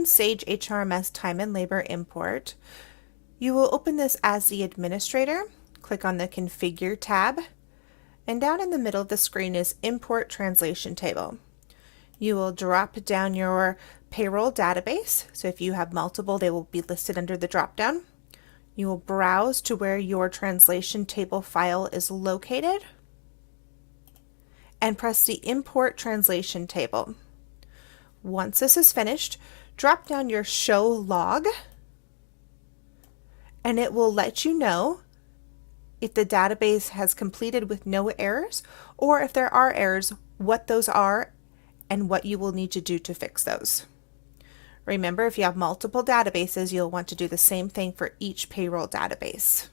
open Sage HRMS Time and Labor Import. You will open this as the administrator. Click on the Configure tab, and down in the middle of the screen is Import Translation Table. You will drop down your payroll database. So if you have multiple, they will be listed under the drop-down. You will browse to where your translation table file is located and press the Import Translation Table. Once this is finished, drop down your Show Log, and it will let you know if the database has completed with no errors, or if there are errors, what those are and what you will need to do to fix those. Remember, if you have multiple databases, you'll want to do the same thing for each payroll database.